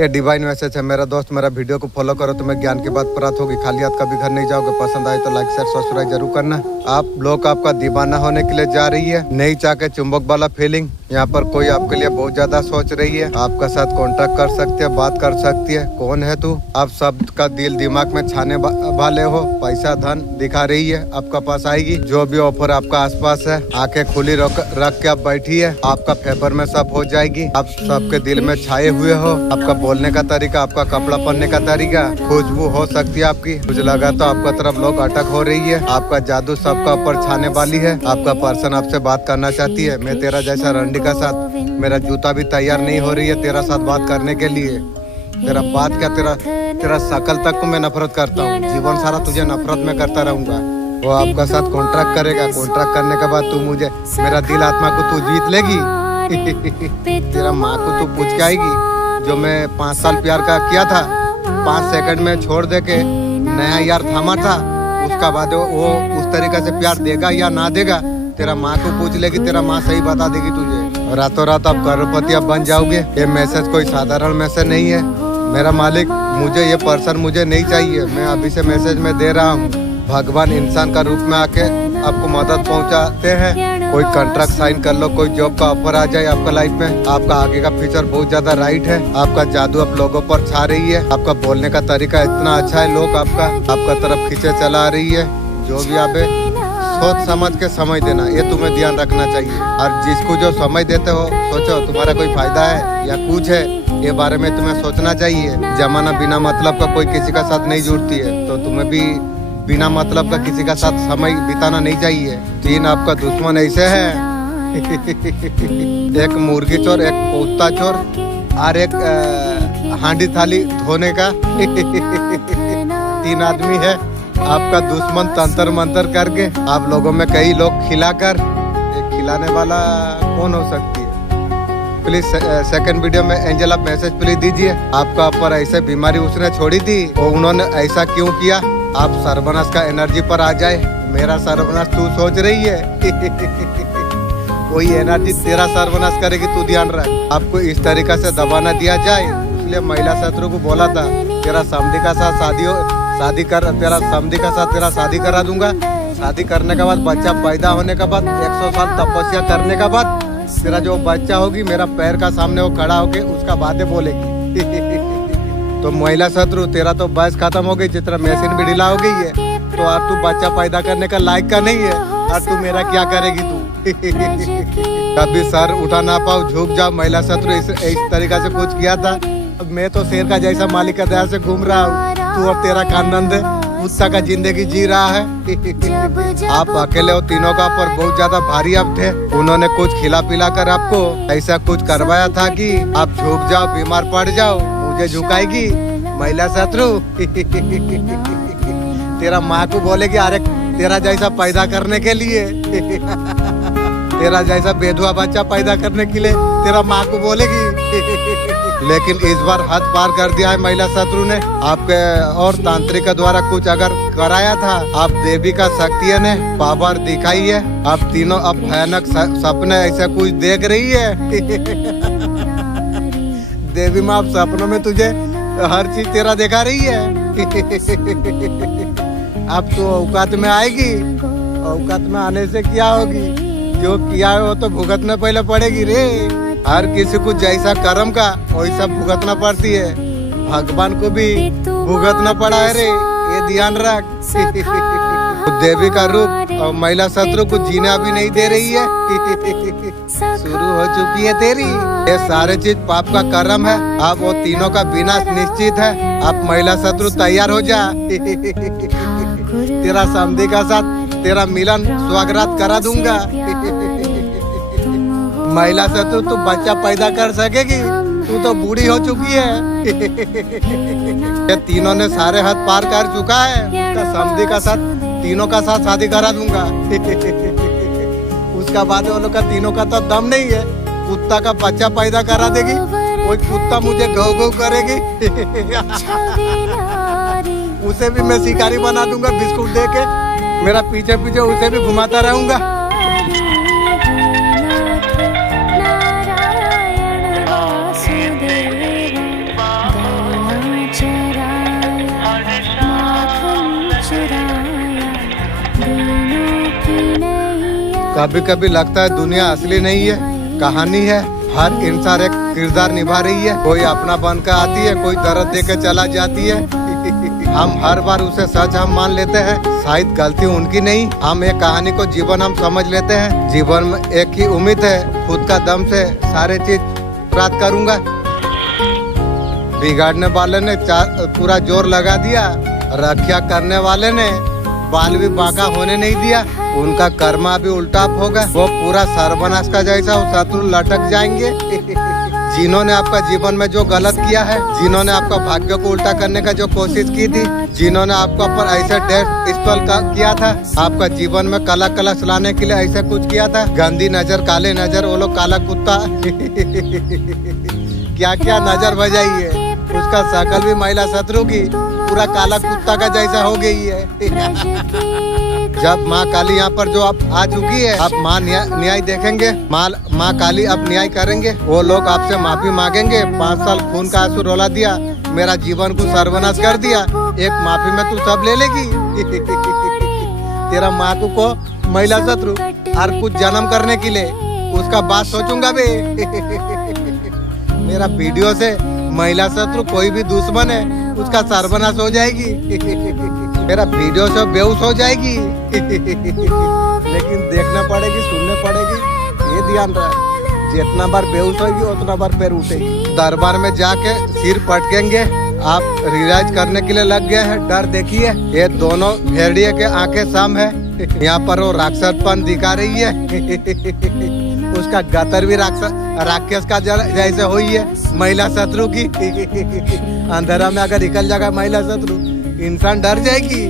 ये divine message है मेरा दोस्त। मेरा वीडियो को फॉलो करो, तुम्हें ज्ञान की बात प्राप्त होगी। खाली हाथ कभी घर नहीं जाओगे। पसंद आए तो लाइक शेयर सब्सक्राइब जरूर करना। आप लोग आपका दीवाना होने के लिए जा रही है, नहीं चाह के चुंबक वाला फीलिंग। यहाँ पर कोई आपके लिए बहुत ज्यादा सोच रही है, आपका साथ कांटेक्ट कर सकती है, बात कर सकती है। कौन है तू? आप सबका दिल दिमाग में छाने वाले हो। पैसा धन दिखा रही है, आपका पास आएगी। जो भी ऑफर आपका आसपास है, आंखें खुली रख के आप बैठी है, आपका फेवर में सब हो जाएगी। आप सबके दिल में छाए हुए हो। आपका बोलने का तरीका, आपका कपड़ा पहनने का तरीका, खुशबू हो सकती है आपकी। मुझे लगा तो आपका तरफ लोग अटक हो रही है। आपका जादू सबका ऊपर छाने वाली है। आपका पर्सन आपसे बात करना चाहती है। मैं तेरा जैसा रंडी का साथ, मेरा जूता भी तैयार नहीं हो रही है तेरा साथ बात करने के लिए। तेरा बात क्या, तेरा शकल तक को मैं नफरत करता हूँ। जीवन सारा तुझे नफरत में करता रहूंगा। वो आपका साथ कॉन्ट्रैक्ट करेगा। कॉन्ट्रैक्ट करने के बाद तू मुझे, मेरा दिल आत्मा को तू जीत लेगी। तेरा माँ को तू पूछ के आएगी। जो मैं 5 साल प्यार का किया था, 5 सेकंड में छोड़ दे के नया यार थामा था, उसका बाद वो उस तरीके से प्यार देगा या ना देगा, तेरा माँ को पूछ लेगी। तेरा माँ सही बता देगी तुझे। रातों रात आप करोड़पति आप बन जाओगे। ये मैसेज कोई साधारण मैसेज नहीं है। मेरा मालिक, मुझे ये पर्सन मुझे नहीं चाहिए। मैं अभी से मैसेज में दे रहा हूँ। भगवान इंसान का रूप में आके आपको मदद पहुँचाते हैं। कोई कॉन्ट्रैक्ट साइन कर लो, कोई जॉब का ऑफर आ जाए आपका लाइफ में। आपका आगे का फ्यूचर बहुत ज्यादा राइट है। आपका जादू आप लोगों पर छा रही है। आपका बोलने का तरीका इतना अच्छा है, लोग आपका तरफ खींचे चला रही है। जो भी आप सोच समझ के समय देना, ये तुम्हें ध्यान रखना चाहिए। और जिसको जो समय देते हो, सोचो तुम्हारा कोई फायदा है या कुछ है, ये बारे में तुम्हें सोचना चाहिए। जमाना बिना मतलब का कोई किसी का साथ नहीं जुड़ती है, तो तुम्हें भी बिना मतलब का किसी का साथ समय बिताना नहीं चाहिए। 3 आपका दुश्मन ऐसे है। एक मुर्गी चोर, एक कुत्ता चोर और एक हांडी थाली धोने का 3 आदमी है। आपका दुश्मन तंत्र मंत्र करके आप लोगों में कई लोग खिलाकर, एक खिलाने वाला कौन हो सकती है? प्लीज सेकंड वीडियो में एंजल आप मैसेज प्लीज दीजिए। आपका ऊपर ऐसे बीमारी उसने छोड़ी थी, और उन्होंने ऐसा क्यों किया? आप सर्वनाश का एनर्जी पर आ जाए। मेरा सर्वनाश तू सोच रही है। कोई एनर्जी तेरा सर्वनाश करेगी, तू ध्यान रख। आपको इस तरीका से दबाना दिया जाए, इसलिए महिला शत्रु को बोला था तेरा समधी का साथ तेरा समधी का साथ तेरा शादी करा दूंगा। शादी करने के बाद, बच्चा पैदा होने के बाद, 100 साल तपस्या करने के बाद, तेरा जो बच्चा होगी मेरा पैर का सामने वो खड़ा होके उसका बातें बोलेगी। तो महिला शत्रु, तेरा तो बस खत्म हो गई, जितना मशीन भी ढीला हो गई है, तो अब तू बच्चा पैदा करने का लायक का नहीं है। और तू मेरा क्या करेगी तू? कभी सर उठा ना पाओ, झुक जाओ। महिला शत्रु इस तरीका से कुछ किया था। अब मैं तो शेर का जैसा मालिक का दया से घूम रहा हूँ, तू और तेरा खानदान उत्साह का जिंदगी जी रहा है। आप अकेले हो, तीनों का पर बहुत ज्यादा भारी अब थे। उन्होंने कुछ खिला पिला कर आपको ऐसा कुछ करवाया था कि आप झुक जाओ, बीमार पड़ जाओ। मुझे झुकाएगी महिला शत्रु। तेरा माँ को बोलेगी, अरे तेरा जैसा पैदा करने के लिए, तेरा जैसा बेधुआ बच्चा पैदा करने के लिए तेरा माँ को बोलेगी। लेकिन इस बार हद पार कर दिया है महिला शत्रु ने। आपके और तांत्रिक के द्वारा कुछ अगर कराया था, आप देवी का शक्ति ने पावर दिखाई है। आप तीनों अब भयानक सपने ऐसा कुछ देख रही है। देवी माँ अब सपनों में तुझे हर चीज तेरा दिखा रही है। अब तो औकात में आएगी। औकात में आने से क्या होगी? जो किया है वो तो भुगतना पहले पड़ेगी रे। हर किसी को जैसा कर्म का वैसा भुगतना पड़ती है। भगवान को भी भुगतना पड़ा है रे, ये ध्यान रख। देवी का रूप और महिला शत्रु को जीना भी नहीं दे रही है। शुरू हो चुकी है तेरी। ये सारे चीज पाप का कर्म है। अब वो तीनों का विनाश निश्चित है। अब महिला शत्रु तैयार हो जा। तेरा समधी का साथ तेरा मिलन स्वागत करा दूंगा। महिला शत्रु तू बच्चा पैदा कर सकेगी? तू तो बूढ़ी हो चुकी है। ये तीनों ने सारे हद पार कर चुका है। तो समधी का साथ तीनों का साथ शादी करा दूंगा। उसका बाद वो लोग का तीनों का तो दम नहीं है। कुत्ता का बच्चा पैदा करा देगी, कोई कुत्ता मुझे गौ गौ करेगी। उसे भी मैं शिकारी बना दूंगा बिस्कुट दे के। मेरा पीछे पीछे उसे भी घुमाता रहूंगा। कभी कभी लगता है दुनिया असली नहीं है, कहानी है। हर इंसान एक किरदार निभा रही है, कोई अपना बनकर आती है, कोई दर्द देकर चला जाती है। हम हर बार उसे सच हम मान लेते हैं, शायद गलती उनकी नहीं, हम एक कहानी को जीवन हम समझ लेते हैं। जीवन में एक ही उम्मीद है, खुद का दम से सारे चीज प्राप्त करूंगा। बिगाड़ने वाले ने पूरा जोर लगा दिया, रक्षा करने वाले ने बाल भी बांका होने नहीं दिया। उनका कर्मा भी उल्टा होगा, वो पूरा सर्वनाश का जैसा वो शत्रु लटक जाएंगे। जिन्होंने आपका जीवन में जो गलत किया है, जिन्होंने आपका भाग्य को उल्टा करने का जो कोशिश की थी, जिन्होंने आपका पर ऐसे डेथ स्पेल किया था, आपका जीवन में कला कलश लाने के लिए ऐसा कुछ किया था, गंदी नजर, काले नजर, वो लोग काला कुत्ता क्या क्या नजर बजाई है, उसका शकल भी महिला शत्रु की पूरा काला कुत्ता का जैसा हो गई है। जब माँ काली यहाँ पर जो आप आ चुकी है, आप माँ न्याय देखेंगे, माँ काली अब न्याय करेंगे। वो लोग आपसे माफी मांगेंगे, 5 साल खून का आंसू रोला दिया, मेरा जीवन को सर्वनाश कर दिया, एक माफी में तू सब ले लेगी। तेरा माँ को महिला शत्रु और कुछ जन्म करने के लिए उसका बात सोचूंगा बे। मेरा वीडियो से महिला शत्रु कोई भी दुश्मन है उसका सर्वनाश हो जाएगी। मेरा वीडियो से बेहोश हो जाएगी। लेकिन देखना पड़ेगी, सुनने पड़ेगी, ये ध्यान रहे, जितना बार बेहोश होगी उतना बार पैर उठेगी। दरबार में जाके सिर पटकेंगे, आप रियलाइज करने के लिए लग गए हैं। डर देखिए, ये दोनों भेड़िए के आंखें साम है, यहाँ पर वो राक्षसपन दिखा रही है। उसका गतर भी राक्षस का जैसे हुई है महिला शत्रु की। अंधेरा में अगर निकल जाएगा महिला शत्रु, इंसान डर जाएगी।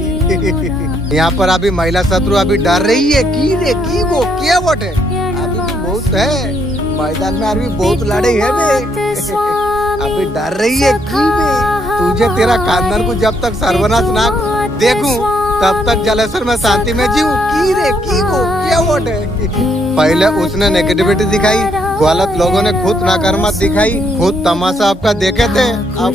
यहाँ पर अभी महिला शत्रु अभी डर रही है की वो क्या वोट है, अभी भी बहुत है मैदान में, अभी बहुत लड़ाई है बे। अभी डर रही है की बे, तुझे तेरा खानदान को जब तक सर्वनाश ना देखूं तब तक जलेसर में शांति में जीऊं की वो क्या वोट है। पहले उसने नेगेटिविटी दिखाई, गलत लोगों ने खुद नाकारात्मक दिखाई, खुद तमाशा आपका देखे थे, अब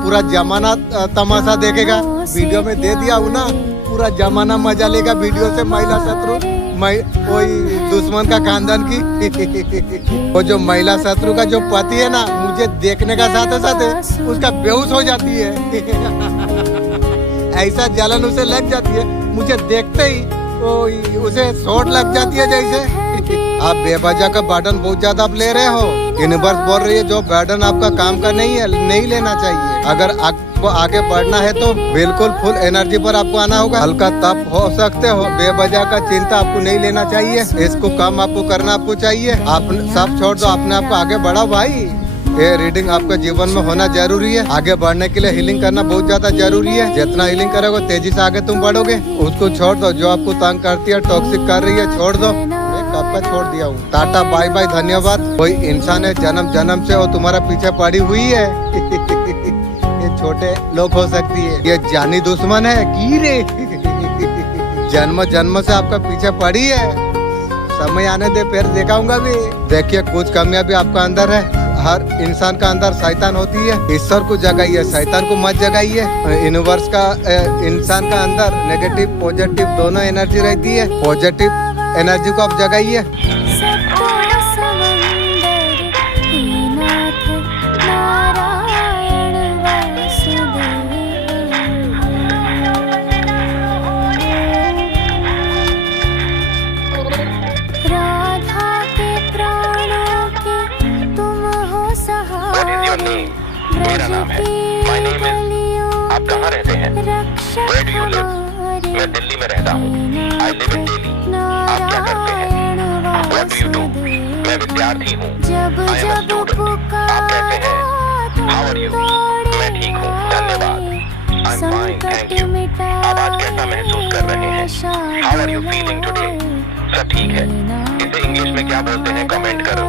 पूरा जमाना तमाशा देखेगा। वीडियो में दे दिया हूँ ना, पूरा जमाना मजा लेगा वीडियो से। महिला शत्रु कोई दुश्मन का खानदान की वो जो महिला शत्रु का जो पति है ना, मुझे देखने का साथ साथ उसका बेहोश हो जाती है। ऐसा जलन उसे लग जाती है, मुझे देखते ही तो उसे शॉट लग जाती है जैसे। आप बेवजह का बर्डन बहुत ज्यादा आप ले रहे हो। यूनिवर्स बोल रही है जो बर्डन आपका काम का नहीं है, नहीं लेना चाहिए। अगर आपको आगे बढ़ना है तो बिल्कुल फुल एनर्जी पर आपको आना होगा। हल्का तप हो सकते हो, बेवजह का चिंता आपको नहीं लेना चाहिए, इसको कम आपको करना आपको चाहिए। आप सब छोड़ दो, अपने आप को आगे बढ़ाओ भाई। ये रीडिंग आपके जीवन में होना जरूरी है। आगे बढ़ने के लिए हीलिंग करना बहुत ज्यादा जरूरी है। जितना हीलिंग करोगे तेजी से आगे तुम बढ़ोगे। उसको छोड़ दो, जो आपको तंग करती है, टॉक्सिक कर रही है, छोड़ दो। मैं कब का छोड़ दिया हूँ। टाटा बाय बाय, धन्यवाद। कोई इंसान है जन्म जन्म से वो तुम्हारा पीछे पड़ी हुई है। ये छोटे लोग हो सकती है, ये जानी दुश्मन है की रे। जन्म जन्म से आपका पीछे पड़ी है। समय आने दे, फिर दिखाऊंगा भी। देखिए कुछ कमियां भी आपका अंदर है। हर इंसान का अंदर शैतान होती है, ईश्वर को जगाइए, शैतान को मत जगाइए। यूनिवर्स का इंसान का अंदर नेगेटिव पॉजिटिव दोनों एनर्जी रहती है। पॉजिटिव एनर्जी को आप जगाइए। मेरा नाम है, माय नेम इज। आप कहाँ रहते हैं? Where do you live? मैं दिल्ली में रहता हूँ। I live in Delhi। आप क्या करते हैं? What do you do? मैं विद्यार्थी हूँ। I am a student। आप कैसे हैं? How are you? मैं ठीक हूँ, धन्यवाद। I'm fine, thank you। आप आज कैसा महसूस कर रहे हैं? How are you feeling today? सब ठीक है। इसे इंग्लिश में क्या बोलते हैं? कमेंट करो।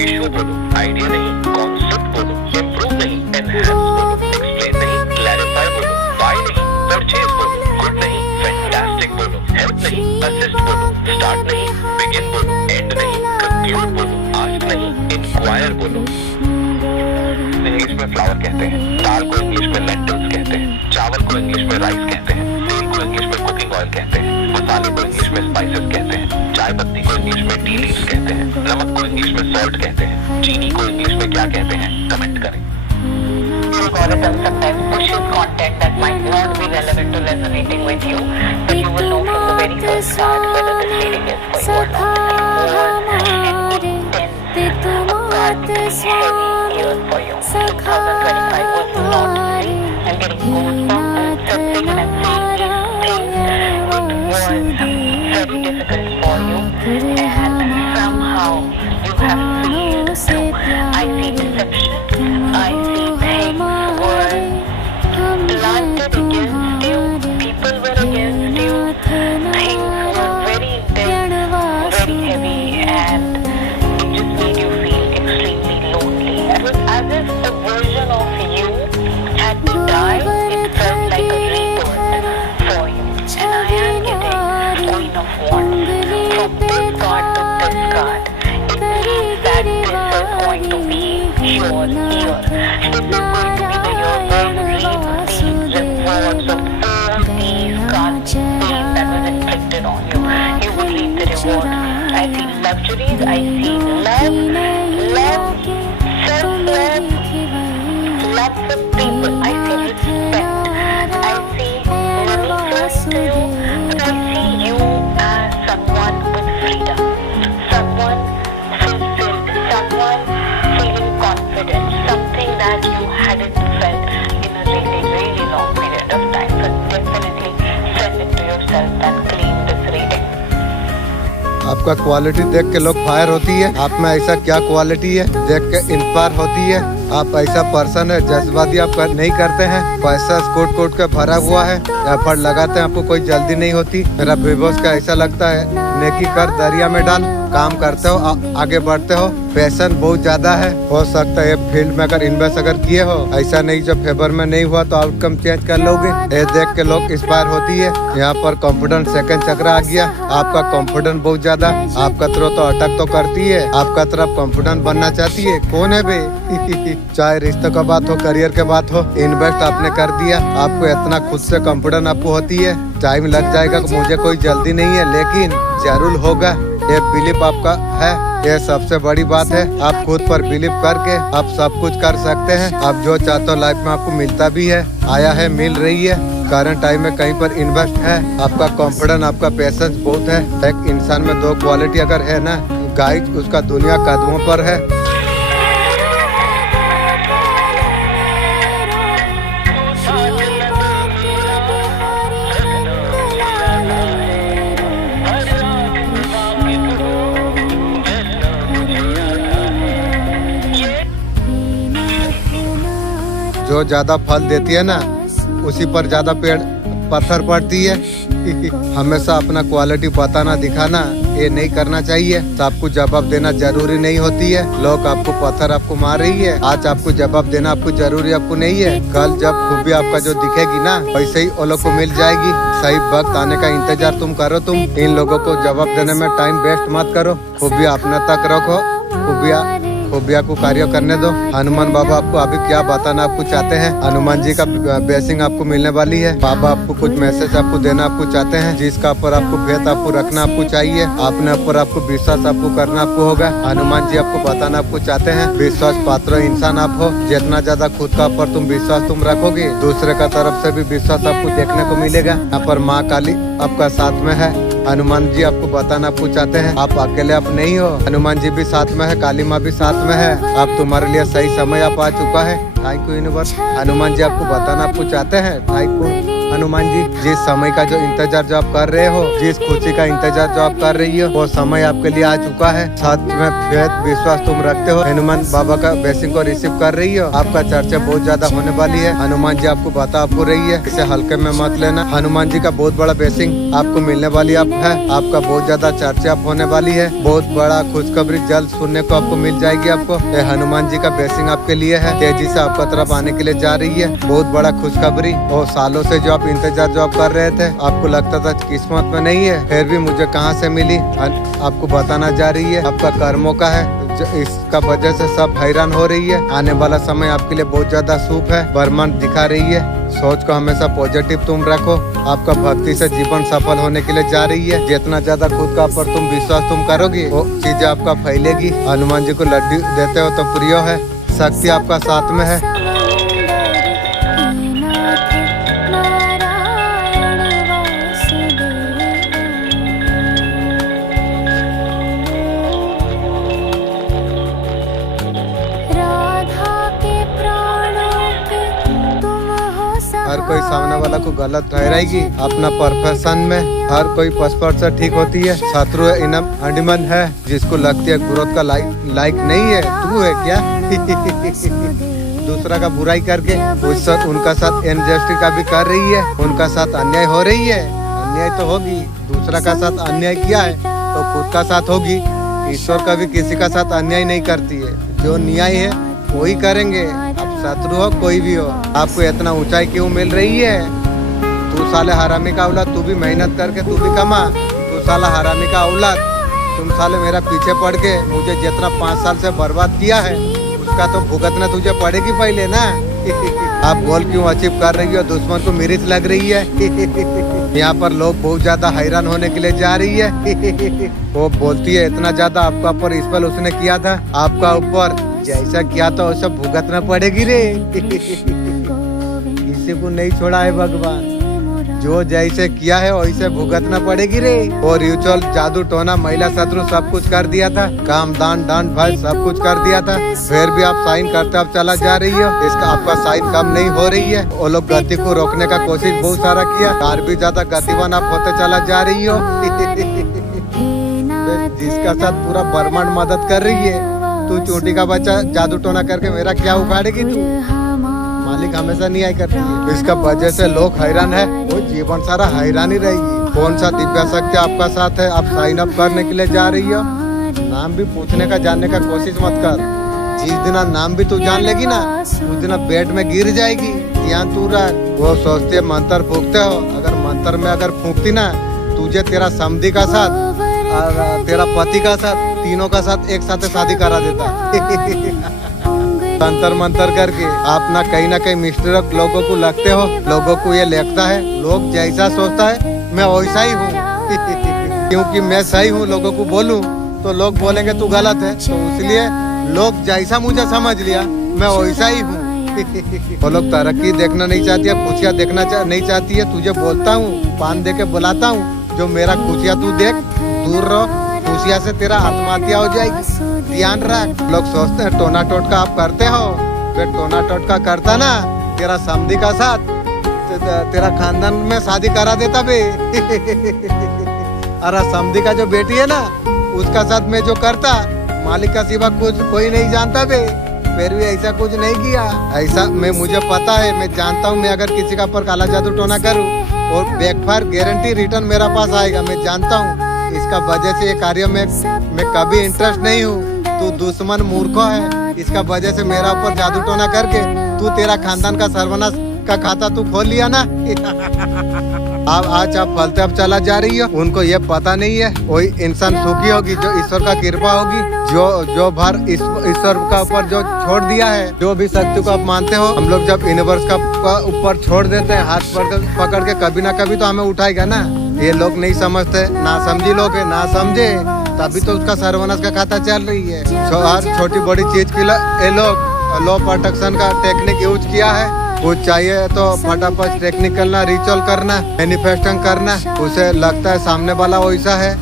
इशू बोलो, आइडिया नहीं, कॉन्सेप्ट बोलो, इम्प्रूव नहीं, एनहांस बोलो, एक्सप्लेन नहीं, क्लैरिफाई बोलो, बाय नहीं, परचेज बोलो, गुड नहीं, फैंटास्टिक बोलो, हेल्प नहीं, असिस्ट बोलो, स्टार्ट नहीं, बिगिन बोलो, एंड नहीं, कंक्लूड बोलो, आस्क नहीं, इंक्वायर बोलो। इंग्लिश में फ्लावर कहते हैं, दाल को इंग्लिश में लेंटिल्स कहते हैं, चावल को इंग्लिश में राइस कहते हैं, तेल को इंग्लिश में कुकिंग ऑयल कहते हैं, मसाले को स्पाइसेस कहते हैं, चाय पत्ती को इंग्लिश में टी लीव्स कहते हैं, नमक को इंग्लिश में सॉल्ट कहते हैं, चीनी को इंग्लिश में क्या कहते हैं, कमेंट करें। Algorithm sometimes pushes content that might not be relevant to resonating with you, but you will know from the very first start whether this reading is for you or not. More intense, heavy year for you. 2025 was not easy. I'm getting goosebumps and sensing and seeing these things. It was very difficult for you, and somehow you have failed through. I see deception. I see things were planted against you. People were against you. Things were very intense, very heavy, and it just made you feel extremely lonely. It was as if a version of you had to die. It felt like a rebirth for you. And I am getting Queen of Wands. From this card to this card, it means that this is going to be your year. This is going to be the year where you reap the rewards of all these karmic pain that was inflicted on you. You will reap the rewards. I see luxuries, I see love, self-love, love for people. I see respect. I see money flows to you. But I see you as someone with freedom, someone fulfilled, someone feeling confident, something that you hadn't felt in a really, really long period of time. So definitely send it to yourself and claim this reading. आपका quality देख के लोग fire होती है, आप में ऐसा क्या क्वालिटी है देख के इंस्पायर होती है। आप ऐसा पर्सन है, जज्बाती आप नहीं करते हैं, पैसा कोट कोट के भरा हुआ है, एफर्ट लगाते हैं, आपको कोई जल्दी नहीं होती। मेरा बेबस का ऐसा लगता है, नेकी कर दरिया में डाल, काम करते हो आगे बढ़ते हो, पैशन बहुत ज्यादा है। हो सकता है फील्ड में अगर इन्वेस्ट अगर किए हो, ऐसा नहीं जो फेवर में नहीं हुआ तो आउटकम चेंज कर लोगे। ये देख के लोग इंस्पायर होती है। यहाँ पर कॉन्फिडेंस सेकंड चक्र आ गया, आपका कॉन्फिडेंस बहुत ज्यादा, आपका तरफ तो अटक तो करती है, आपका तरफ कॉन्फिडेंट बनना चाहती है। कौन है बे? चाहे रिश्ते का बात हो, करियर के बात हो, इन्वेस्ट आपने कर दिया, आपको इतना खुद से कॉन्फिडेंस आपको होती है। टाइम लग जाएगा, मुझे कोई जल्दी नहीं है, लेकिन जरूर होगा। ये बिलीफ आपका है, ये सबसे बड़ी बात है। आप खुद पर बिलीव करके आप सब कुछ कर सकते हैं। आप जो चाहते हो लाइफ में आपको मिलता भी है, आया है, मिल रही है। करंट टाइम में कहीं पर इन्वेस्ट है, आपका कॉन्फिडेंस, आपका पेशेंस बहुत है। एक इंसान में दो क्वालिटी अगर है ना गाइड, उसका दुनिया कदमों पर है। जो ज्यादा फल देती है ना, उसी पर ज्यादा पेड़ पत्थर पड़ती है। हमेशा अपना क्वालिटी बताना दिखाना ये नहीं करना चाहिए। तो आपको जवाब देना जरूरी नहीं होती है। लोग आपको पत्थर आपको मार रही है, आज आपको जवाब देना आपको जरूरी आपको नहीं है। कल जब खूबी आपका जो दिखेगी ना, वैसे ही वो लोग को मिल जाएगी। सही वक्त आने का इंतजार तुम करो। तुम इन लोगों को जवाब देने में टाइम वेस्ट मत करो। खूबी अपने तक रखो, खूबिया को कार्य करने दो। हनुमान बाबा आपको अभी क्या बताना आपको चाहते हैं। हनुमान जी का ब्लेसिंग आपको मिलने वाली है। बाबा आपको कुछ मैसेज आपको देना आपको चाहते हैं, जिसका ऊपर आपको फेथ आपको रखना आपको चाहिए। अपने ऊपर आपको विश्वास आपको करना आपको होगा। हनुमान जी आपको बताना आपको चाहते हैं, विश्वास पात्र इंसान आप हो। जितना ज्यादा खुद का ऊपर तुम विश्वास तुम रखोगे, दूसरे का तरफ से भी विश्वास आपको देखने को मिलेगा। यहाँ पर माँ काली आपका साथ में है। हनुमान जी आपको बताना आपको चाहते हैं, आप अकेले आप नहीं हो। हनुमान जी भी साथ में है, काली माँ भी साथ में है। आप तुम्हारे लिए सही समय आप आ चुका है। Thank you universe. Hanuman ji आपको बताना आपको चाहते हैं, थैंक यू हनुमान जी। जिस समय का जो इंतजार जो आप कर रहे हो, जिस खुशी का इंतजार जो आप कर रही हो, वो समय आपके लिए आ चुका है। साथ में फेथ विश्वास तुम रखते हो, हनुमान बाबा का ब्लेसिंग को रिसीव कर रही हो। आपका चर्चा बहुत ज्यादा होने वाली है। हनुमान जी आपको बता आपको रही है, इसे हल्के में मत लेना। हनुमान जी का बहुत बड़ा ब्लेसिंग आपको मिलने वाली है। आपका बहुत ज्यादा चर्चा होने वाली है। बहुत बड़ा खुशखबरी जल्द सुनने को आपको मिल जाएगी। आपको हनुमान जी का ब्लेसिंग आपके लिए है, तेजी से आपका तरफ आने के लिए जा रही है। बहुत बड़ा खुशखबरी। और सालों से जो आप इंतजार जो आप कर रहे थे, आपको लगता था किस्मत में नहीं है, फिर भी मुझे कहां से मिली, आपको बताना जा रही है। आपका कर्मों का है, इसका वजह से सब हैरान हो रही है। आने वाला समय आपके लिए बहुत ज्यादा शुभ है, ब्रह्मांड दिखा रही है। सोच को हमेशा पॉजिटिव तुम रखो। आपका भक्ति से जीवन सफल होने के लिए जा रही है। जितना ज्यादा खुद का पर तुम विश्वास तुम करोगे वो चीजें आपका फैलेगी। हनुमान जी को लड्डू देते हो तो प्रिय है, शक्ति आपका साथ में है। हर कोई सामने वाला को गलत ठहराएगी अपना प्रोफेशन में। हर कोई पसपट से ठीक होती है। शत्रु इनम अंडमन है जिसको लगती है ग्रोथ का लाइक नहीं है, तू है क्या? दूसरा का बुराई करके उनका साथ इनजस्टिस का भी कर रही है, उनका साथ अन्याय हो रही है। अन्याय तो होगी, दूसरा का साथ अन्याय किया है तो खुद का साथ होगी। ईश्वर कभी किसी का साथ अन्याय नहीं करती है, जो न्याय है वही करेंगे। अब शत्रु हो कोई भी हो, आपको इतना ऊंचाई क्यों मिल रही है? तू साले हरामी का औलाद, तू भी मेहनत करके तू भी कमा। तू साला हरामी का औलाद, तुम साले मेरा पीछे पड़ के मुझे जितना 5 साल से बर्बाद किया है उसका तो भुगतना तुझे पड़ेगी पहले ना। आप बोल क्यों अचीव कर रही हो? दुश्मन को मिर्च लग रही है। यहाँ पर लोग बहुत ज्यादा हैरान होने के लिए जा रही है। वो बोलती है इतना ज्यादा आपका ऊपर इस पर उसने किया था, आपका ऊपर जैसा किया तो वैसा भुगतना पड़ेगी रे। किसी को नहीं छोड़ा है भगवान, जो जैसे किया है वैसे भुगतना पड़ेगी रे। और रिचुअल, जादू टोना, महिला शत्रु सब कुछ कर दिया था, काम दान दंड भय सब कुछ कर दिया था, फिर भी आप साइन करते अब चला जा रही हो। इसका आपका साइन कम नहीं हो रही है। वो लोग गति को रोकने का कोशिश बहुत सारा किया, और भी ज्यादा गतिवान आप होते चला जा रही हो। जिसका साथ पूरा ब्रह्मांड मदद कर रही है, तू चोटी का बच्चा जादू टोना करके मेरा क्या उखाड़ेगी तू? मालिक हमेशा न्याय करती है। इसका वजह से लोग हैरान है, वो जीवन सारा हैरानी रहेगी। कौन सा दिव्य शक्ति आपका साथ है? आप साइन अप करने के लिए जा रही हो। नाम भी पूछने का जानने का कोशिश मत कर। जिस दिन नाम भी तू जान लेगी ना, उस दिन बेड में गिर जाएगी। ध्यान तू रख। वो सोचते है मंत्र फूकते हो, अगर मंत्र में अगर फूकती ना, तुझे तेरा समधी का साथ और तेरा पति का साथ, तीनों का साथ एक साथ शादी करा देता। तंत्र मंत्र करके आप ना कहीं मिस्टर लोगों को लगते हो। लोगों को ये लगता है, लोग जैसा सोचता है मैं वैसा ही हूँ। क्योंकि मैं सही हूँ, लोगों को बोलूँ तो लोग बोलेंगे तू गलत है, तो इसलिए लोग जैसा मुझे समझ लिया मैं वैसा ही हूँ। वो लोग तरक्की देखना नहीं चाहती है, खुशियाँ देखना नहीं चाहती है। तुझे बोलता हूँ, पान दे के बुलाता हूँ, जो मेरा खुशियाँ तू देख, दूर रहो। खुशियाँ से तेरा आत्महत्या हो जाएगी, ध्यान रख। लोग सोचते हैं टोना टोटका आप करते हो, फिर टोना टोटका करता ना तेरा समधी का साथ, तेरा खानदान में शादी करा देता बे। अरे समधी का जो बेटी है ना, उसका साथ मैं जो करता, मालिक का सिवा कुछ कोई नहीं जानता बे। फिर भी ऐसा कुछ नहीं किया। ऐसा मुझे पता है, मैं जानता हूँ। मैं अगर किसी का पर काला जादू टोना करूँ और बैकफायर गारंटी रिटर्न मेरा पास आएगा, मैं जानता हूँ। इसका वजह से ये कार्य में मैं कभी इंटरेस्ट नहीं हूँ। तू दुश्मन मूर्ख है, इसका वजह से मेरा ऊपर जादू टोना करके तू तेरा खानदान का सर्वनाश का खाता तू खोल लिया ना। अब आज आप फलते अब चला जा रही हो। उनको ये पता नहीं है, वही इंसान सुखी होगी जो ईश्वर का कृपा होगी। जो भार ईश्वर का ऊपर जो छोड़ दिया है, जो भी शक्ति को आप मानते हो, हम लोग जब यूनिवर्स का ऊपर छोड़ देते हैं हाथ पकड़ के, कभी ना कभी तो हमें उठाएगा ना। ये लोग नहीं समझते, ना समझी लोग है, ना समझे तभी तो उसका सर्वनाश का खाता चल रही है। हर छोटी बड़ी चीज के लिए ये लोग लॉ प्रोटेक्शन का टेक्निक यूज किया है। कुछ चाहिए तो फटाफट टेक्निक करना, रिचुअल करना, मैनिफेस्टिंग करना। उसे लगता है सामने वाला वैसा है।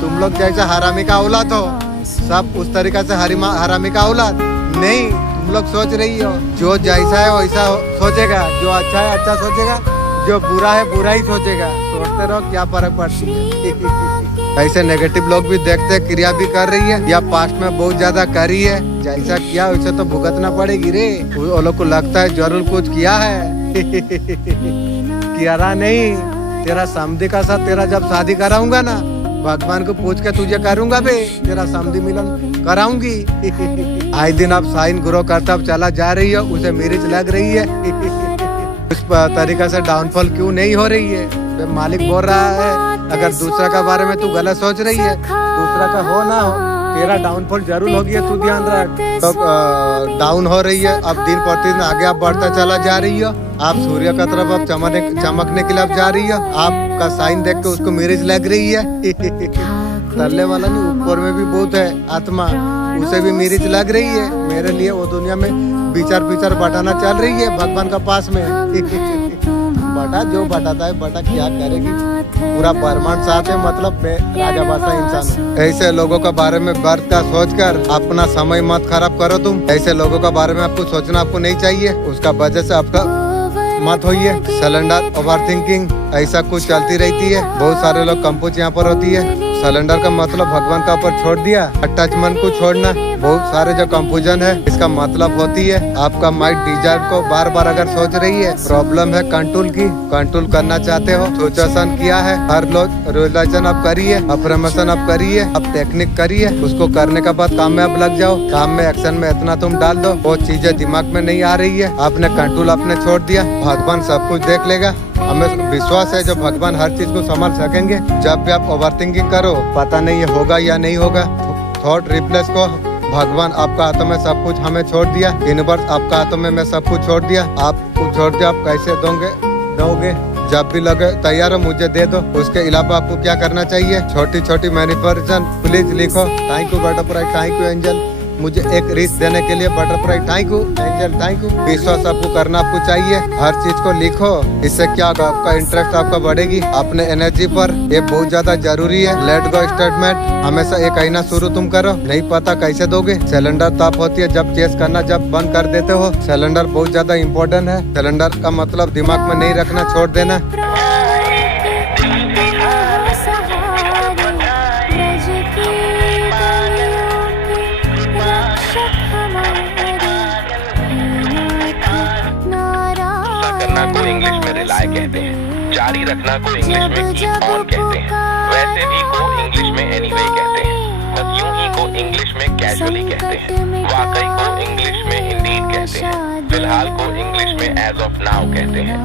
तुम लोग जैसा हरामी का औलाद हो, सब उस तरीका से हरामी का औलाद नहीं। तुम लोग सोच रही हो जो जैसा है वैसा सोचेगा, जो अच्छा है अच्छा सोचेगा, जो बुरा है बुरा ही सोचेगा। सोचते रहो, क्या फर्क पड़ती है। ऐसे नेगेटिव लोग भी देखते क्रिया भी कर रही है, या पास्ट में बहुत ज्यादा करी है। जैसा किया वैसे तो भुगतना पड़ेगी रे। वो लोग को लगता है जरूर कुछ किया है। किया नहीं, तेरा समधी का साथ तेरा जब शादी कराऊंगा ना, भगवान को पूछ के तुझे करूंगा बे, तेरा समधी मिलन कराऊंगी। आए दिन आप साइन ग्रो करता चला जा रही हो, उसे मैरिज लग रही है। उस तरीका से डाउनफॉल क्यों नहीं हो रही है? मालिक बोल रहा है अगर दूसरा का बारे में तू गलत सोच रही है, दूसरा का हो ना हो, तेरा डाउनफॉल जरूर होगी, तू ध्यान रख। तो डाउन हो रही है, अब दिन प्रतिदिन आगे आप बढ़ता चला जा रही हो। आप सूर्य का तरफ अब चमकने के लिए आप जा रही हो। आपका साइन देख के उसको मिर्च लग रही है। तल्ले वाला नहीं, ऊपर में भी बहुत है आत्मा, उसे भी मिर्च लग रही है। मेरे लिए वो दुनिया में विचार बटाना चल रही है भगवान का पास में। बटा जो बटाता है, बटा क्या करेगी, पूरा ब्रह्मांड साथ है। मतलब मैं राजा बादशाह इंसान हूँ। ऐसे लोगों के बारे में व्यर्थ का सोचकर अपना समय मत खराब करो तुम। ऐसे लोगों के बारे में आपको सोचना आपको नहीं चाहिए, उसका वजह से आपका मत होइए। सिलेंडर ओवर थिंकिंग ऐसा कुछ चलती रहती है। बहुत सारे लोग कंपोज यहाँ पर होती है। सिलेंडर का मतलब भगवान का ऊपर छोड़ दिया, अटैचमेंट को छोड़ना। बहुत सारे जो कंफ्यूजन है, इसका मतलब होती है आपका माइंड डिजायर को बार बार अगर सोच रही है। प्रॉब्लम है कंट्रोल की, कंट्रोल करना चाहते हो, सोचन किया है। हर लोग रियलाइजेशन आप करिए, अफर्मेशन आप करिए, आप टेक्निक करिए। उसको करने के बाद काम में आप लग जाओ। काम में एक्शन में इतना तुम डाल दो, वो चीजें दिमाग में नहीं आ रही है, आपने कंट्रोल आपने छोड़ दिया। भगवान सब कुछ देख लेगा। हमें विश्वास है जो भगवान हर चीज को संभाल सकेंगे। जब भी आप ओवर थिंकिंग करो, पता नहीं ये होगा या नहीं होगा, थॉट रिप्लेस को भगवान आपका हाथों में सब कुछ हमें छोड़ दिया। यूनिवर्स आपका हाथों में मैं सब कुछ छोड़ दिया। आपको छोड़ दिया, आप कैसे दोगे। जब भी लगे तैयार हो मुझे दे दो। उसके अलावा आपको क्या करना चाहिए, छोटी छोटी मैनिफेस्टेशन प्लीज लिखो। Thank you butterfly, thank you angel, मुझे एक रिस्क देने के लिए butterfly, thank you angel, thank you. विश्वास आपको करना आपको चाहिए, हर चीज को लिखो। इससे क्या होगा, आपका इंटरेस्ट आपका बढ़ेगी अपने एनर्जी पर। ये बहुत ज्यादा जरूरी है। लेट गो स्टेटमेंट हमेशा एक कहना शुरू तुम करो, नहीं पता कैसे दोगे। सिलेंडर तब होती है जब चेस करना जब बंद कर देते हो। सिलेंडर बहुत ज्यादा इम्पोर्टेंट है। सिलेंडर का मतलब दिमाग में नहीं रखना, छोड़ देना। को इंग्लिश में रिलाय कहते हैं, जारी रखना को इंग्लिश में कीप ऑन कहते हैं, वैसे भी को इंग्लिश में एनीवे कहते हैं, बस यूं ही को इंग्लिश में कैजुअली कहते हैं, वाकई को इंग्लिश में इंडीड कहते हैं, फिलहाल को इंग्लिश में एज ऑफ नाउ कहते हैं।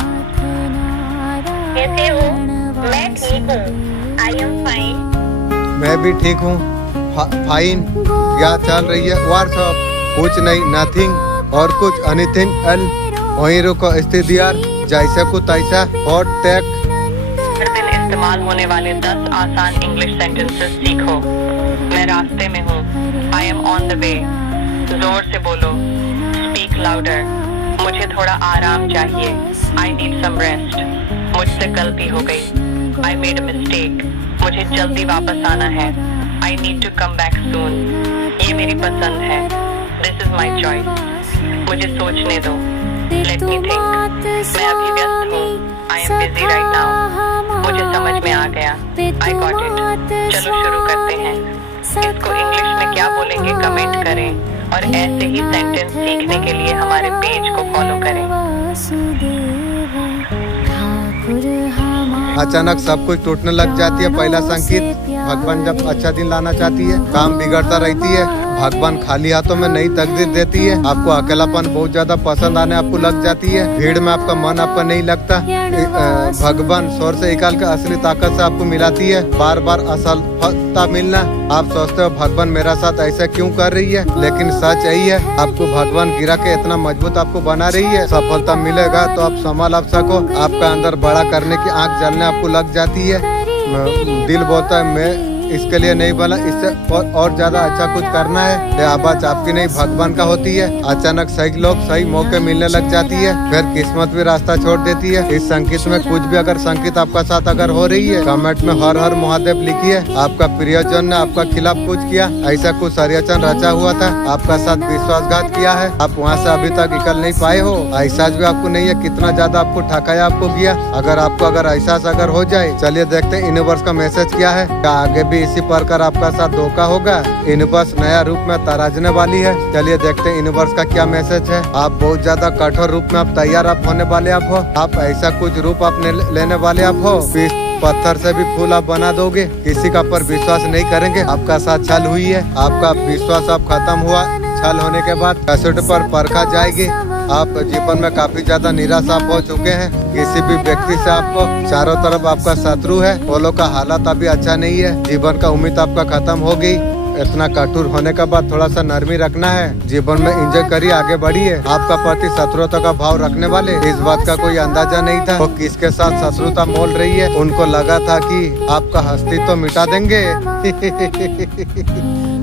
कैसे हो? मैं ठीक हूँ। I am fine. मैं भी ठीक हूँ, फाइन। क्या चल रही है? व्हाट्सअप? कुछ नहीं, नथिंग और कुछ एनीथिंग एल। वहीं रुको, स्थिति यार जैसे को तैसा। Hot take. हर दिन इस्तेमाल होने वाले 10 आसान इंग्लिश सेंटेंसेस सीखो। मैं रास्ते में हूँ। I am on the way. जोर से बोलो। Speak louder. मुझे थोड़ा आराम चाहिए। I need some rest. मुझसे गलती हो गई। I made a mistake. मुझे जल्दी वापस आना है। I need to come back soon. ये मेरी पसंद है। This is my choice. मुझे सोचने दो। Let me think. मैं अभी व्यस्त हूँ। I am busy right now. मुझे समझ में आ गया। I got it. चलो शुरू करते हैं। इसको इंग्लिश में क्या बोलेंगे कमेंट करें, और ऐसे ही सेंटेंस सीखने के लिए हमारे पेज को फॉलो करें। अचानक सब कुछ टूटने लग जाती है। पहला संकेत, भगवान जब अच्छा दिन लाना चाहती है, काम बिगड़ता रहती है। भगवान खाली हाथों में नई तकदीर देती है। आपको अकेलापन बहुत ज्यादा पसंद आने आपको लग जाती है। भीड़ में आपका मन आपका नहीं लगता। भगवान शोर से निकाल कर असली ताकत से आपको मिलाती है। बार बार असफलता मिलना, आप सोचते हो भगवान मेरा साथ ऐसा क्यों कर रही है, लेकिन सच यही है, आपको भगवान गिरा के इतना मजबूत आपको बना रही है। सफलता मिलेगा तो आप संभाल आप सको। आपका अंदर बड़ा करने की आंख जलने आपको लग जाती है। दिल बोलता है मैं इसके लिए नहीं बना, इससे और ज्यादा अच्छा कुछ करना है। ये आवाज आपकी नहीं भगवान का होती है। अचानक सही लोग सही मौके मिलने लग जाती है, फिर किस्मत भी रास्ता छोड़ देती है। इस संकेत में कुछ भी अगर संकेत आपका साथ अगर हो रही है, कमेंट में हर हर महादेव लिखिए। आपका प्रियजन ने आपका खिलाफ कुछ किया, ऐसा कुछ षड्यंत्र रचा हुआ था, आपका साथ विश्वासघात किया है, आप वहाँ से अभी तक निकल नहीं पाए हो। एहसास भी आपको नहीं है कितना ज्यादा आपको ठकाया आपको किया। अगर आपको अगर एहसास अगर हो जाए, चलिए देखते हैं यूनिवर्स का मैसेज क्या है। क्या आगे भी इसी प्रकार आपका साथ धोखा होगा? यूनिवर्स नया रूप में तराजने वाली है। चलिए देखते हैं यूनिवर्स का क्या मैसेज है। आप बहुत ज्यादा कठोर रूप में आप तैयार आप होने वाले आप हो। आप ऐसा कुछ रूप आपने लेने वाले आप हो, पत्थर से भी फूल आप बना दोगे। किसी का पर विश्वास नहीं करेंगे। आपका साथ छल हुई है, आपका विश्वास अब खत्म हुआ। छल होने के बाद कसौटी पर परखा जाएगी। आप जीवन में काफी ज्यादा निराश आप हो चुके हैं। किसी भी व्यक्ति से आपको चारों तरफ आपका शत्रु है। वो लोग का हालत अभी अच्छा नहीं है। जीवन का उम्मीद आपका खत्म हो गई। इतना कठोर होने के बाद थोड़ा सा नरमी रखना है। जीवन में एंजॉय करिए, आगे बढ़िए। आपका पति शत्रुता का भाव रखने वाले, इस बात का कोई अंदाजा नहीं था वो किसके साथ शत्रुता मोल रही है। उनको लगा था कि आपका अस्तित्व तो मिटा देंगे।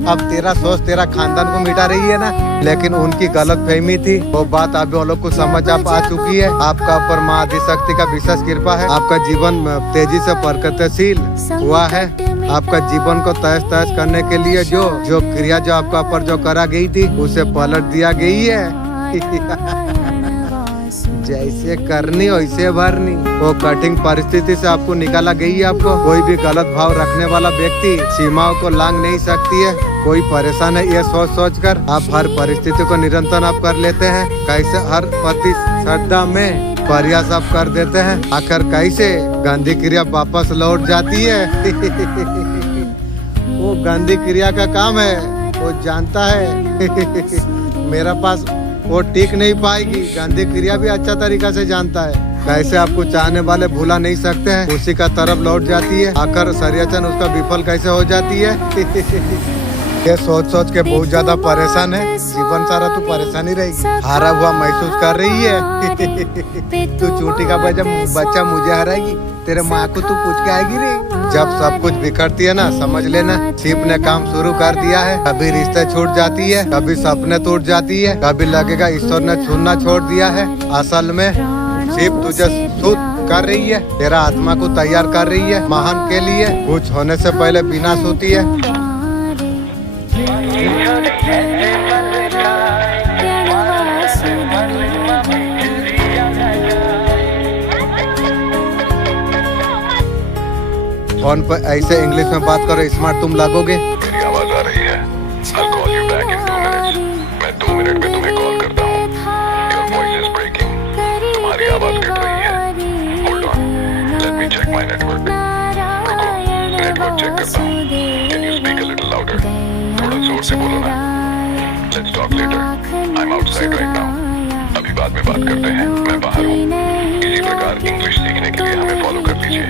अब तेरा सोच तेरा खानदान को मिटा रही है ना, लेकिन उनकी गलत फहमी थी। वो बात अभी उन लोग को समझ आ चुकी है। आपका ऊपर माँ आदिशक्ति का विशेष कृपा है। आपका जीवन तेजी से प्रगतिशील हुआ है। आपका जीवन को तहस तहस करने के लिए जो क्रिया जो आपका ऊपर जो करा गई थी उसे पलट दिया गई है। जैसे करनी वैसे भरनी। वो कठिन परिस्थिति से आपको निकाला गई है। आपको कोई भी गलत भाव रखने वाला व्यक्ति सीमाओं को लांघ नहीं सकती है। कोई परेशान है ये सोच कर आप हर परिस्थिति को निरंतर आप कर लेते हैं। कैसे हर प्रतिस्पर्धा में प्रयास आप कर देते हैं। आखिर कैसे गांधी क्रिया वापस लौट जाती है। वो गांधी क्रिया का काम है, वो जानता है मेरा पास वो टिक नहीं पाएगी। गांधी क्रिया भी अच्छा तरीका से जानता है कैसे आपको चाहने वाले भूला नहीं सकते हैं, उसी का तरफ लौट जाती है। आखिर षड्यंत्र उसका विफल कैसे हो जाती है। ये सोच के बहुत ज्यादा परेशान है। जीवन सारा तू परेशान ही रहेगी, हारा हुआ महसूस कर रही है। तू चोटी का बच्चा मुझे हराएगी, तेरे माँ को तू पूछ के आएगी रे। जब सब कुछ बिखरती है ना, समझ लेना शिप ने काम शुरू कर दिया है। कभी रिश्ते छूट जाती है, कभी सपने टूट जाती है, कभी लगेगा ईश्वर ने छूना छोड़ दिया है। असल में शिप तुझे शुद्ध कर रही है, तेरा आत्मा को तैयार कर रही है महान के लिए। कुछ होने से पहले विनाश होती है। फोन पर ऐसे इंग्लिश में बात करो, स्मार्ट तुम लगोगे। मेरी आवाज आ रही है। I'll call you back in 2 minutes. मैं 2 मिनट में तुम्हें कॉल करता हूँ। Your voice is breaking. तुम्हारी आवाज कट रही है। Hold on. Let me check my network. रुको, नेटवर्क चेक करता हूँ। Can you speak a little louder? थोड़ा जोर से बोलो ना। Let's talk later. I'm outside right now. अभी बाद में बात करते हैं, मैं बाहर हूँ। इसी प्रकार इंग्लिश सीखने के लिए हमें फॉलो कर लीजिए।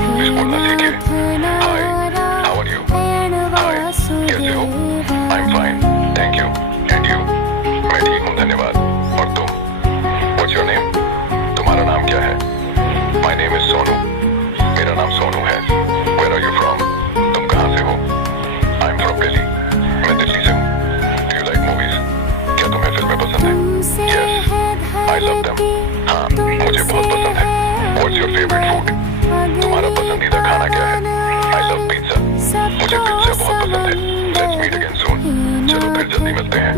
इंग्लिश बोलना सीखिए। Hi, how are you? Hi, कैसे हो? I am fine, thank you. And you? मैं ठीक हूँ, धन्यवाद। और तुम? What's your name? तुम्हारा नाम क्या है? My name is Sonu. मेरा नाम सोनू है। Where are you from? तुम कहाँ से हो? I am from Delhi. मैं दिल्ली से हूँ। Do you like movies? क्या तुम्हें फिल्में पसंद है? Yes, I love them. हाँ, मुझे बहुत पसंद है। What's your favourite food? तुम्हारा पसंदीदा खाना क्या है? I love pizza. मुझे पिज्जा बहुत पसंद है। Let's meet again soon. चलो फिर जल्दी मिलते हैं।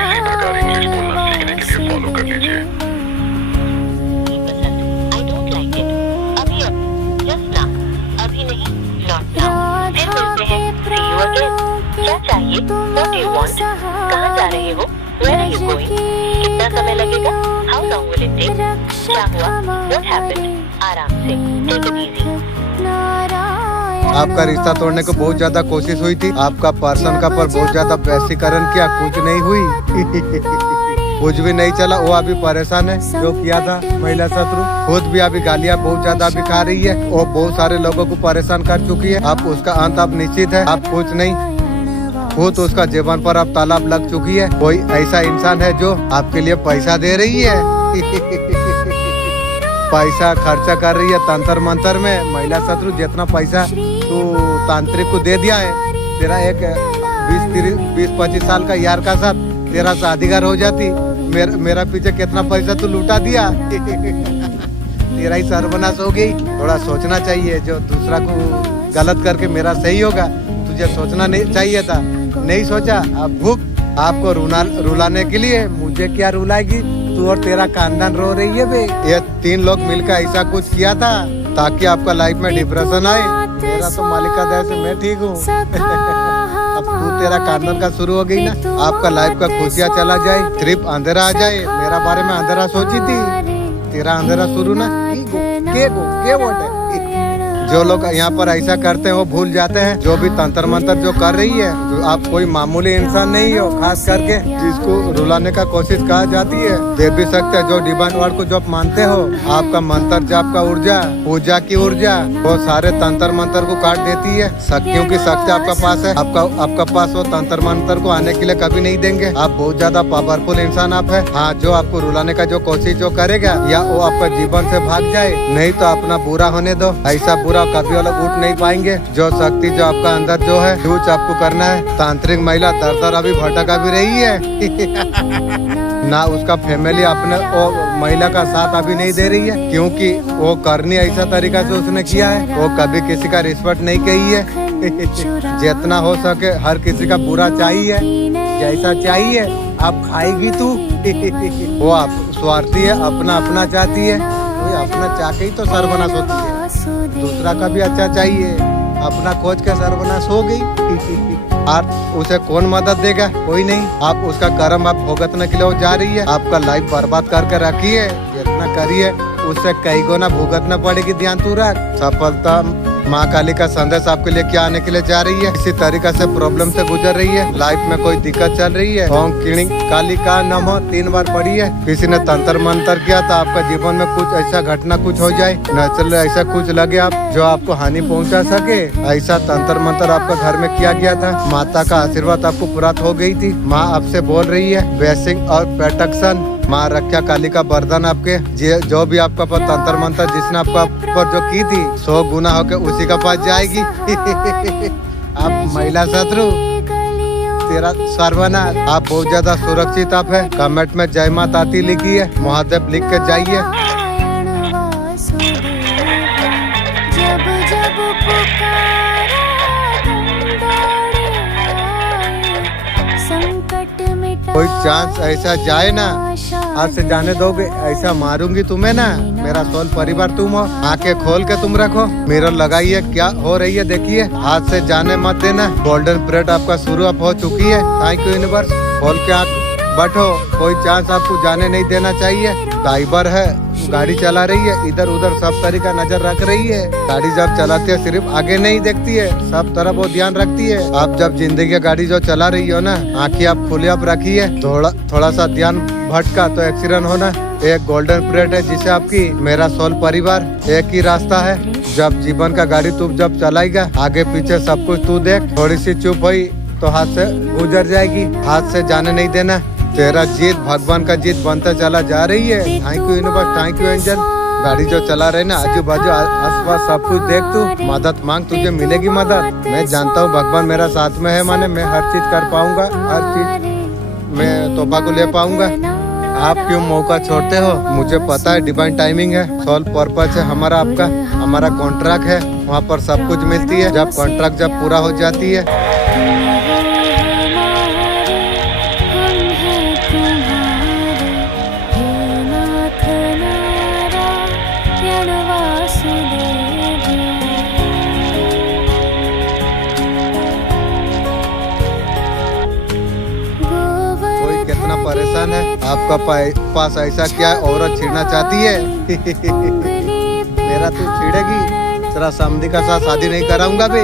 इसी प्रकार इंग्लिश बोलना सीखने के लिए फॉलो कर लीजिए। I don't like it. अभी अब, just now. अभी नहीं, not now. फिर मिलते हैं। See you again. क्या चाहिए? What do you want? कहाँ जा रहे हो? Where are you going? कितना समय लगेगा? How long will it take? क्या हुआ? What happened? आराम से, take it easy. आपका रिश्ता तोड़ने को बहुत ज्यादा कोशिश हुई थी। आपका पर्सन का पर बहुत ज्यादा वैश्वीकरण किया, कुछ नहीं हुई। कुछ भी नहीं चला। वो अभी परेशान है। जो किया था महिला शत्रु खुद भी अभी गालियाँ बहुत ज्यादा अभी खा रही है। वो बहुत सारे लोगों को परेशान कर चुकी है। अब उसका अंत अब निश्चित है। अब कुछ नहीं, खुद उसका जीवन पर अब तालाब लग चुकी है। कोई ऐसा इंसान है जो आपके लिए पैसा दे रही है। पैसा खर्चा कर रही है तंत्र मंत्र में। महिला शत्रु जितना पैसा तू तांत्रिक को दे दिया है, तेरा एक 20-25 साल का यार का साथ तेरा शादीगर हो जाती। मेरा पीछे कितना पैसा तू लुटा दिया। तेरा ही सर्वनाश हो गई। थोड़ा सोचना चाहिए। जो दूसरा को गलत करके मेरा सही होगा, तुझे सोचना नहीं चाहिए था। नहीं सोचा। अब भूख आपको रुलाने के लिए मुझे क्या रुलाएगी? तू और तेरा खानदान रो रही है बे। ये 3 लोग मिलकर ऐसा कुछ किया था ताकि आपका लाइफ में डिप्रेशन आए। मेरा तो मालिक का दया से मैं ठीक हूँ। अब तू तेरा खानदान का शुरू हो गई ना, आपका लाइफ का खुशियाँ चला जाए, सिर्फ अंधेरा आ जाए। मेरा बारे में अंधेरा सोची थी, तेरा अंधेरा शुरू ना। जो लोग यहाँ पर ऐसा करते हैं वो भूल जाते हैं जो भी तंत्र मंत्र जो कर रही है, तो आप कोई मामूली इंसान नहीं हो, खास करके जिसको रुलाने का कोशिश कहा जाती है। दे भी सकते हैं जो डिवाइन वर्ड को जो आप मानते हो, आपका मंत्र जाप का ऊर्जा, पूजा की ऊर्जा, वो सारे तंत्र मंत्र को काट देती है। शक्तियों की शक्ति आपका पास है, आपका पास वो तंत्र मंत्र को आने के लिए कभी नहीं देंगे। आप बहुत ज्यादा पावरफुल इंसान आप है। हाँ, जो आपको रुलाने का जो कोशिश जो करेगा या वो आपका जीवन से भाग जाए, नहीं तो अपना बुरा होने दो। ऐसा बुरा कभी वो लोग उठ नहीं पाएंगे। जो शक्ति जो आपका अंदर जो है यूज आपको करना है। तांत्रिक महिला दर अभी भटका भी रही है ना, उसका फैमिली अपने वो महिला का साथ अभी नहीं दे रही है, क्योंकि वो करनी ऐसा तरीका से उसने किया है। वो कभी किसी का रिस्पेक्ट नहीं कही है। जितना हो सके हर किसी का बुरा चाहिए, जैसा चाहिए आप खाएगी तू। वो आप स्वार्थी है, अपना अपना चाहती है। कोई अपना चाह के ही तो सर्वनाश होती है, दूसरा का भी अच्छा चाहिए। अपना खोज के सर्वनाश हो गई। आप उसे कौन मदद देगा? कोई नहीं। आप उसका कर्म आप भुगतने के लिए वो जा रही है। आपका लाइफ बर्बाद करके रखिए, जितना करिए उससे कई गुना भुगतना पड़ेगी। ध्यान तू रख। सफलता माँ काली का संदेश आपके लिए क्या आने के लिए जा रही है। इसी तरीका से प्रॉब्लम से गुजर रही है, लाइफ में कोई दिक्कत चल रही है, ओम किणी काली का नमः 3 बार पढ़ी है। किसी ने तंत्र मंत्र किया तो आपका जीवन में कुछ ऐसा घटना कुछ हो जाए, नेचुरल ऐसा कुछ लगे आप जो आपको हानि पहुंचा सके, ऐसा तंत्र मंत्र आपका घर में किया गया था। माता का आशीर्वाद आपको प्राप्त हो गई थी। माँ आपसे बोल रही है ब्लेसिंग और प्रोटेक्शन। माँ रक्षा काली का वरदान आपके जो भी आपका पर तंत्र मंत्र जिसने आपका पर जो की थी 100 गुना होके उसी का पास जाएगी। आप महिला शत्रु तेरा सर्वनाश। आप बहुत ज्यादा सुरक्षित आप है। कमेंट में जय माता दी लिखी है, महादेव लिख के जाइए। कोई चांस ऐसा जाए ना, आज से जाने दोगे, ऐसा मारूंगी तुम्हें ना। मेरा सोल परिवार तुम हो। आंखें खोल के तुम रखो, मिरर लगाइए क्या हो रही है देखिए। आज से जाने मत देना। गोल्डन पीरियड आपका शुरू अब हो चुकी है। Thank you universe. खोल के आंख बैठो, कोई चांस आपको जाने नहीं देना चाहिए। ड्राइवर है, गाड़ी चला रही है, इधर उधर सब तरीका नजर रख रही है। गाड़ी जब चलाती है सिर्फ आगे नहीं देखती है, सब तरफ वो ध्यान रखती है। आप जब जिंदगी गाड़ी जो चला रही हो ना, आंखें आप खुली आप रखिए। थोड़ा सा ध्यान भटका तो एक्सीडेंट होना। एक गोल्डन पीरियड है जिसे आपकी मेरा सोल परिवार एक ही रास्ता है। जब जीवन का गाड़ी तू जब चलाएगा, आगे पीछे सब कुछ तू देख। थोड़ी सी चुप हुई तो हाथ से गुजर जाएगी। हाथ से जाने नहीं देना। तेरा जीत भगवान का जीत बनता चला जा रही है। Thank you universe, thank you angel. गाड़ी जो चला रहे ना, आजू बाजू आसपास सब कुछ देख तू, मदद मांग, तुझे मिलेगी मदद। मैं जानता हूँ भगवान मेरा साथ में है, माने मैं हर चीज कर पाऊंगा, हर चीज मैं तोहफा को ले पाऊंगा। आप क्यों मौका छोड़ते हो? मुझे पता है डिवाइन टाइमिंग है, सोल पर्पस है हमारा, आपका हमारा कॉन्ट्रैक्ट है, वहाँ पर सब कुछ मिलती है। जब कॉन्ट्रैक्ट जब पूरा हो जाती है, परेशान है, आपका पास ऐसा क्या औरत छीड़ना चाहती है? मेरा तू छीड़ेगी, तेरा समधी का साथ शादी नहीं कराऊंगा बे।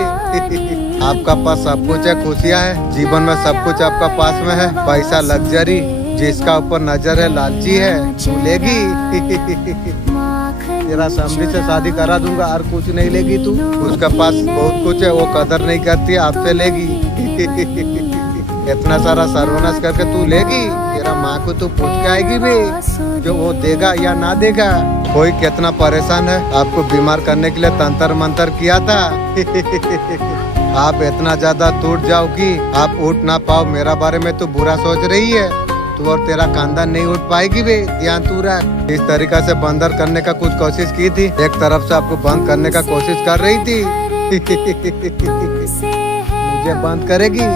आपका पास सब कुछ है, खुशियाँ है, जीवन में सब कुछ आपका पास में है। पैसा लग्जरी, जिसका ऊपर नजर है लालची है, तू लेगी। तेरा समधी से शादी करा दूंगा और कुछ नहीं लेगी तू। उसका पास बहुत कुछ है, वो कदर नहीं करती, आपसे लेगी। इतना सारा सर्वनाश करके तू लेगी, तेरा माँ को तू पूछ के आएगी भी जो वो देगा या ना देगा। कोई कितना परेशान है, आपको बीमार करने के लिए तंत्र मंत्र किया था। आप इतना ज्यादा टूट जाओ कि आप उठ ना पाओ। मेरा बारे में तू बुरा सोच रही है, तू और तेरा खानदान नहीं उठ पाएगी बे। ध्यान तू रख। इस तरीका से बंदर करने का कुछ कोशिश की थी, एक तरफ से आपको बंद करने का कोशिश कर रही थी। मुझे बंद करेगी,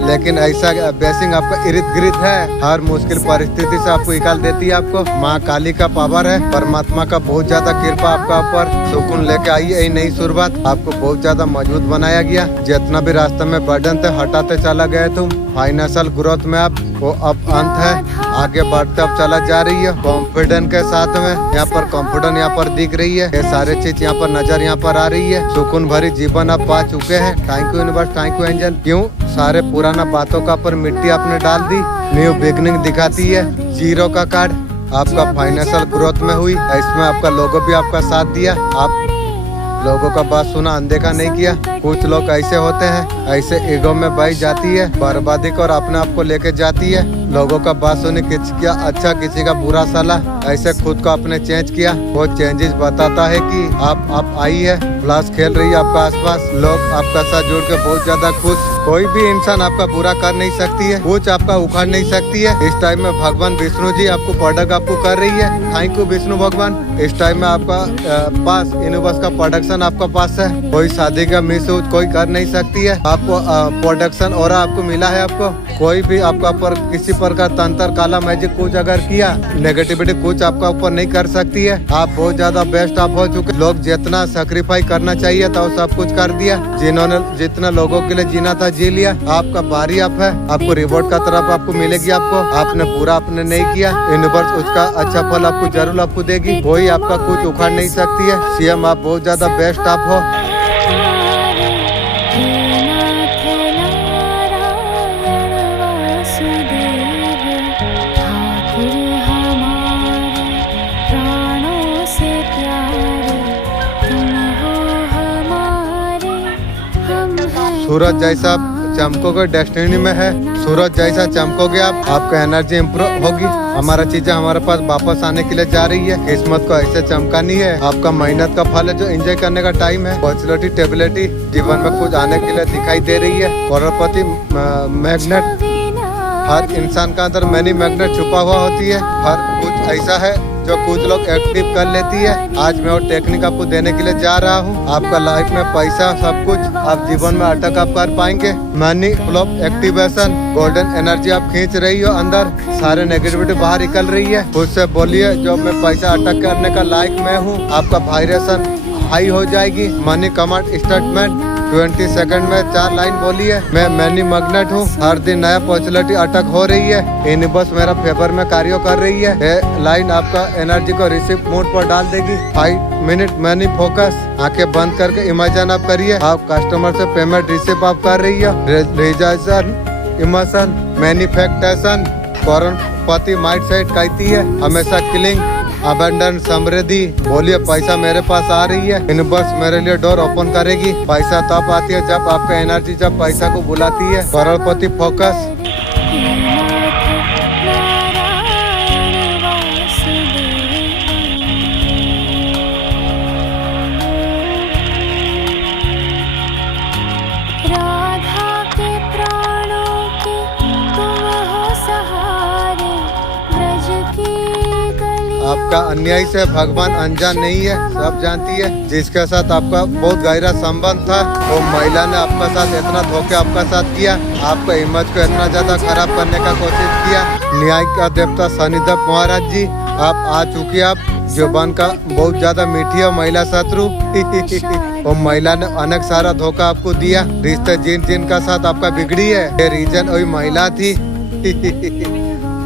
लेकिन ऐसा ब्लेसिंग आपका इर्द गिर्द है। हर मुश्किल परिस्थिति से आपको निकाल देती है। आपको माँ काली का पावर है, परमात्मा का बहुत ज्यादा कृपा आपका ऊपर। सुकून लेके आई है नई शुरुआत, आपको बहुत ज्यादा मजबूत बनाया गया। जितना भी रास्ते में बर्डन थे हटाते चला गए तुम। फाइनेंशियल ग्रोथ में आप वो अब अंत है, आगे बढ़ते अब चला जा रही है कॉन्फिडेंस के साथ में। यहाँ पर कॉन्फिडेंस यहाँ पर दिख रही है, ये सारे चीज यहाँ पर नजर यहाँ पर आ रही है। सुकून भरी जीवन आप पा चुके हैं। Thank you universe, thank you angel. क्यों सारे पुराना बातों का पर मिट्टी आपने डाल दी, न्यू बिगनिंग दिखाती है। 0 का कार्ड आपका फाइनेंशियल ग्रोथ में हुई, इसमें आपका लोगो भी आपका साथ दिया। आप लोगों का बात सुना, अनदेखा नहीं किया। कुछ लोग ऐसे होते हैं, ऐसे ईगो में बह जाती है, बर्बादी को और अपने आप को लेके जाती है। लोगों का बात सुनी, किसी का अच्छा किसी का बुरा सलाह, ऐसे खुद को आपने चेंज किया। वो चेंजेस बताता है कि आप आई है, फ्लैश खेल रही है आपका आसपास। लोग आपका साथ जुड़ के बहुत ज्यादा खुश। कोई भी इंसान आपका बुरा कर नहीं सकती है, कुछ आपका उखाड़ नहीं सकती है। इस टाइम में भगवान विष्णु जी आपको प्रोडक्ट आपको कर रही है। थैंक यू विष्णु भगवान। इस टाइम में आपका पास यूनिवर्स का प्रोडक्शन आपका पास है। कोई शादी का मिस कोई कर नहीं सकती है। आपको प्रोडक्शन और आपको मिला है। आपको कोई भी आपका ऊपर किसी प्रकार तंत्र काला मैजिक कुछ अगर किया, नेगेटिविटी कुछ आपका ऊपर नहीं कर सकती है। आप बहुत ज्यादा बेस्ट आप हो चुके। लोग जितना सेक्रीफाई करना चाहिए था वो सब कुछ कर दिया। जिन्होंने जितना लोगों के लिए जीना था जी लिया। आपका बारी आप है, आपको रिवॉर्ड का तरफ आपको मिलेगी। आपको आपने पूरा आपने नहीं किया, यूनिवर्स उसका अच्छा फल आपको जरूर आपको देगी। कोई आपका कुछ उखाड़ नहीं सकती है। सीएम आप बहुत ज्यादा बेस्ट आप हो। सूरज जैसा चमकोगे डेस्टिनी में है। सूरज जैसा चमकोगे आप, आपका एनर्जी इम्प्रूव होगी। हमारा चीजें हमारे पास वापस आने के लिए जा रही है। किस्मत को ऐसे चमकानी है। आपका मेहनत का फल है जो एंजॉय करने का टाइम है। पॉजिटिविटी टेबिलिटी जीवन में कुछ आने के लिए दिखाई दे रही है। करोड़पति मैग्नेट, हर इंसान का अंदर मैनी मैग्नेट छुपा हुआ होती है। हर कुछ ऐसा है जो कुछ लोग एक्टिव कर लेती है। आज मैं वो टेक्निक आपको देने के लिए जा रहा हूँ। आपका लाइफ में पैसा सब कुछ आप जीवन में अटक आप कर पाएंगे। Money flow activation, golden energy आप खींच रही हो अंदर, सारे नेगेटिविटी बाहर निकल रही है। खुद से बोलिए जो मैं पैसा अटक करने का लायक मैं हूँ। आपका वाइब्रेशन हाई हो जाएगी। मनी कमांड स्टेटमेंट 20 सेकंड में 4 लाइन बोलिए। मैं मैनी मैग्नेट हूँ। हर दिन नया पॉपुलैरिटी अटक हो रही है। यूनिवर्स मेरा फेवर में कार्य कर रही है। ये लाइन आपका एनर्जी को रिसीव मोड पर डाल देगी। 5 मिनट मैनी फोकस, आंखें बंद करके इमेजिन आप करिए आप कस्टमर से पेमेंट रिसीव आप कर रही है। रिजाइजेशन, इमोशन, मैनिफेस्टेशन, करोड़पति माइंडसेट कहती है हमेशा किलिंग अबंडन समृद्धि। बोलिए पैसा मेरे पास आ रही है। यूनिवर्स मेरे लिए डोर ओपन करेगी। पैसा तब आती है जब आपका एनर्जी जब पैसा को बुलाती है। करोड़पति फोकस। आपका अन्याय से भगवान अनजान नहीं है, सब जानती है। जिसके साथ आपका बहुत गहरा संबंध था वो महिला ने आपका साथ इतना धोखे आपका साथ किया। आपका इमेज को इतना ज्यादा खराब करने का कोशिश किया। न्याय का देवता शनिदेव महाराज जी आप आ चुकी। आप जुबान का बहुत ज्यादा मीठी है महिला शत्रु। वो महिला ने अनेक सारा धोखा आपको दिया। रिश्ते जिन का साथ आपका बिगड़ी है ये रीजन वही महिला थी।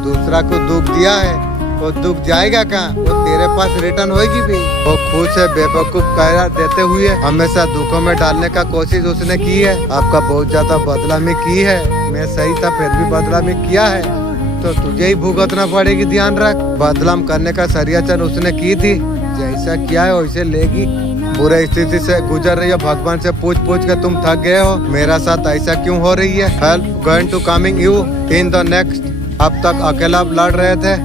दूसरा को दुख दिया है वो दुख जाएगा कहाँ, वो तेरे पास रिटर्न होगी भी। वो खुद से बेवकूफ करार देते हुए हमेशा दुखों में डालने का कोशिश उसने की है। आपका बहुत ज्यादा बदलामी की है। मैं सही था फिर भी बदलामी किया है तो तुझे ही भुगतना पड़ेगी। ध्यान रख, बदलाम करने का सरियाचन उसने की थी। जैसा किया है वैसे लेगी। बुरे स्थिति से गुजर रही है, भगवान से पूछ के तुम थक गए हो। मेरा साथ ऐसा क्यों हो रही है। Help going to coming you in the next. अब तक अकेला आप लड़ रहे थे।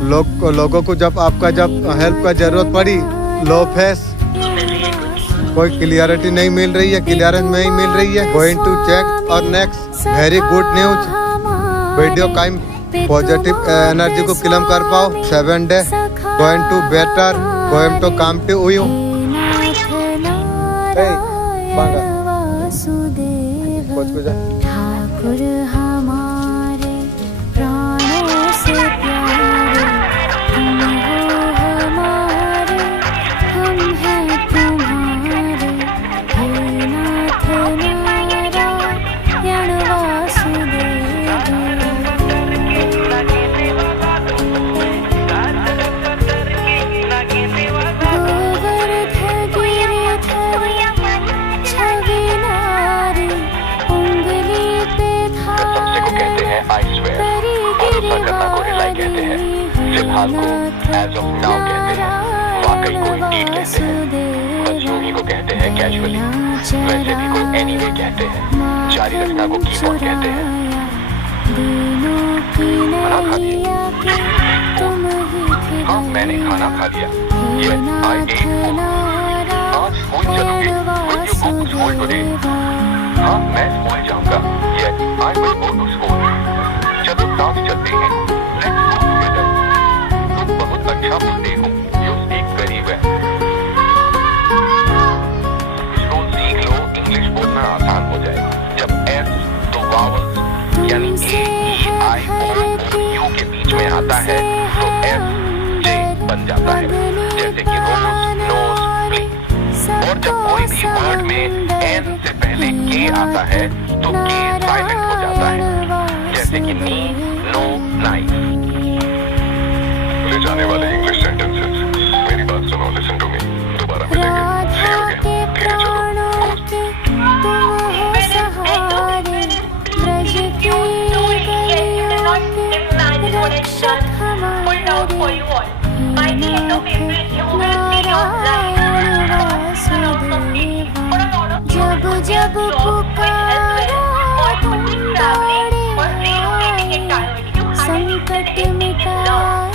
लोगों को जब आपका जब हेल्प का जरूरत पड़ी, लो फेस, कोई क्लियरिटी नहीं मिल रही है, क्लियरेंस नहीं मिल रही है। गोइंग टू चेक और next very good news. Video काइम पॉजिटिव एनर्जी को क्लेम कर पाओ। 7 day going to better, going to come to you. Thakur हमारे फिलहाल को एज ऑफ नाउ कहते हैं, वाकई को इंडीड कहते हैं, बस यूं ही को कहते हैं कैजुअली, वैसे भी को एनीवे कहते हैं, जारी रखना को कीप ऑन कहते हैं। खाना खा लिया? हाँ, मैंने खाना खा लिया। Yes, I ate food. आज स्कूल चलोगे? Will you go to school today? हाँ, मैं स्कूल जाऊंगा। Yes, I will go to school. चलो साथ चलते हैं। Let's go together. तुम बहुत अच्छा बोलते हो। You speak very well. इसको सीख लो, इंग्लिश बोलना आसान हो जाए। जब S तो vowels यानी A, E, I, O, U के बीच में आता है तो S, J बन जाता है, जैसे कि रोज, नोज, प्लीज। और जब कोई भी वर्ड में N से पहले K आता है तो K साइलेंट हो जाता है, जैसे कि नी, नो, नाइफ। ले जाने वाले इंग्लिश सेंटेंसेस, मेरी बात सुनो, लिसन टू मी। दोबारा मिलेंगे, सी यू अगेन। धीरे चलो। For you all. By the end of April, you will see your life turn out complete for a lot of you जब जब पुकारो traveling or relocating entirely. You संकट मिटाए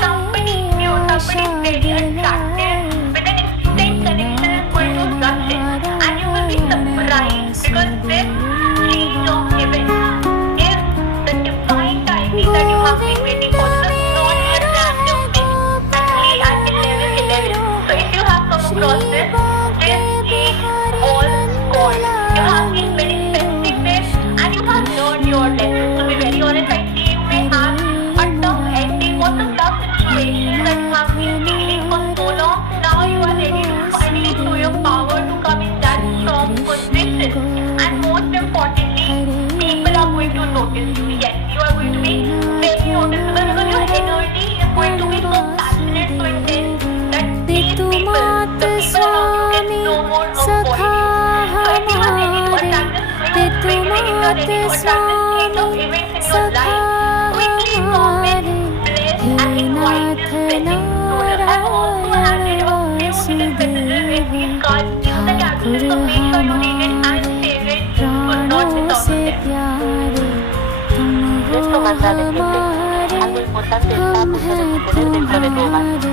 somebody new, somebody very attractive with an instant connection is going to rush in, and you will be surprised because this change of events is the divine timing that you have been waiting for. This is not a random thing. Actually, at 11:11. So if you have come across this is all called. You have been very specific and you have learned your lessons. To be very honest, I see you may have a tough ending or some tough situation that you have been dealing for so long. Now you are ready to finally show your power to come in that strong position. And most importantly, people are going to notice you. Yes, you are going to be very noticeable because your energy is going to be so passionate, so intense that these people, the people around you get no more avoid you. So if you are ready to attack this swing, quickly if you are ready to attack this change of events in your life, quickly comment, bless and invite this blessing sooner. I've also handed a few different messages with these cards. Use the caption, so make sure you read it and save it. Do not miss out on them. Nuestro mandato es algo importante está poder dentro de tu hogar.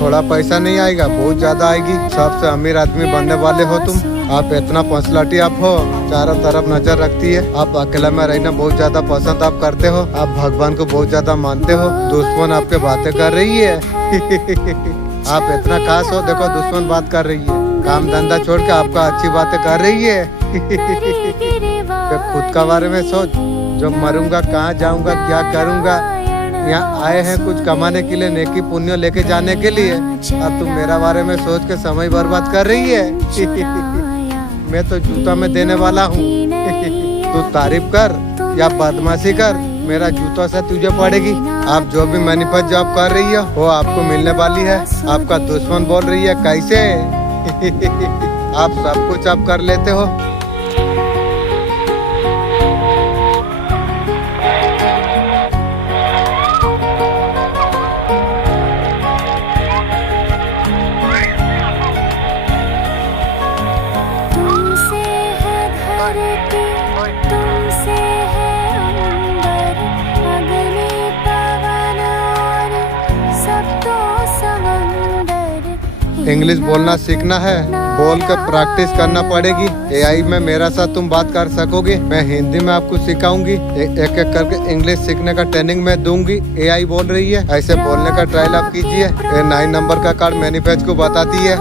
थोड़ा पैसा नहीं आएगा, बहुत ज्यादा आएगी। सबसे अमीर आदमी बनने वाले हो तुम। आप इतना पर्सनालिटी आप हो, चारों तरफ नजर रखती है। आप अकेला में रहना बहुत ज्यादा पसंद आप करते हो। आप भगवान को बहुत ज्यादा मानते हो। दुश्मन आपके बातें कर रही है। आप इतना खास हो, देखो दुश्मन बात कर रही है। काम धंधा छोड़ के आपका अच्छी बातें कर रही है। खुद का बारे में सोच, जब मरूंगा कहाँ जाऊंगा, क्या करूंगा। यहाँ आए हैं कुछ कमाने के लिए, नेकी पुण्य लेके जाने के लिए। अब तुम मेरा बारे में सोच के समय बर्बाद कर रही है। मैं तो जूता में देने वाला हूँ। तू तारीफ कर या बदमाशी कर, मेरा जूता से तुझे पड़ेगी। आप जो भी मैनिफेस्ट जॉब कर रही हो वो आपको मिलने वाली है। आपका दुश्मन बोल रही है कैसे। आप सब कुछ आप कर लेते हो। इंग्लिश बोलना सीखना है, बोल कर प्रैक्टिस करना पड़ेगी। एआई में मेरा साथ तुम बात कर सकोगे। मैं हिंदी में आपको सिखाऊंगी। एक एक करके इंग्लिश सीखने का ट्रेनिंग मैं दूंगी। एआई बोल रही है, ऐसे बोलने का ट्रायल आप कीजिए। 9 नंबर का कार्ड मैनिफेस्ट को बताती है।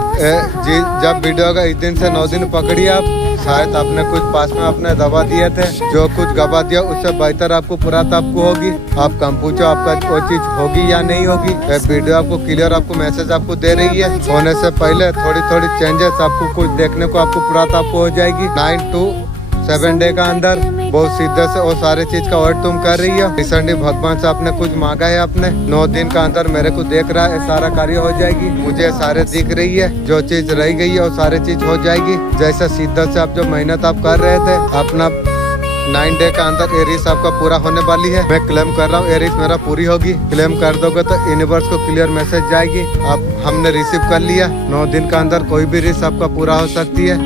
जी जब वीडियो का 1 दिन से 9 दिन पकड़िए आप। शायद आपने कुछ पास में अपने दबा दिए थे, जो कुछ गवा दिया उससे बेहतर आपको प्राप्त आपको होगी। आप कम पूछो आपका कोई चीज होगी या नहीं होगी। वीडियो आपको क्लियर आपको मैसेज आपको दे रही है। होने से पहले थोड़ी थोड़ी चेंजेस आपको कुछ देखने को आपको प्राप्त आपको हो जाएगी। 9 to 7 डे का अंदर बहुत सीधे से वो सारे चीज का वर्ड तुम कर रही है। रिसेंटली भगवान से आपने कुछ मांगा है, आपने 9 दिन का अंदर मेरे को देख रहा है, सारा कार्य हो जाएगी। मुझे सारे दिख रही है, जो चीज रह गई है वो सारे चीज हो जाएगी। जैसा सीधा से आप जो मेहनत आप कर रहे थे, अपना 9 डे का अंदर ये रीस आपका पूरा होने वाली है। मैं क्लेम कर रहा हूँ ये रीस मेरा पूरी होगी। क्लेम कर दोगे तो यूनिवर्स को क्लियर मैसेज जाएगी, आप हमने रिसीव कर लिया। 9 दिन का अंदर कोई भी रीस आपका पूरा हो सकती है।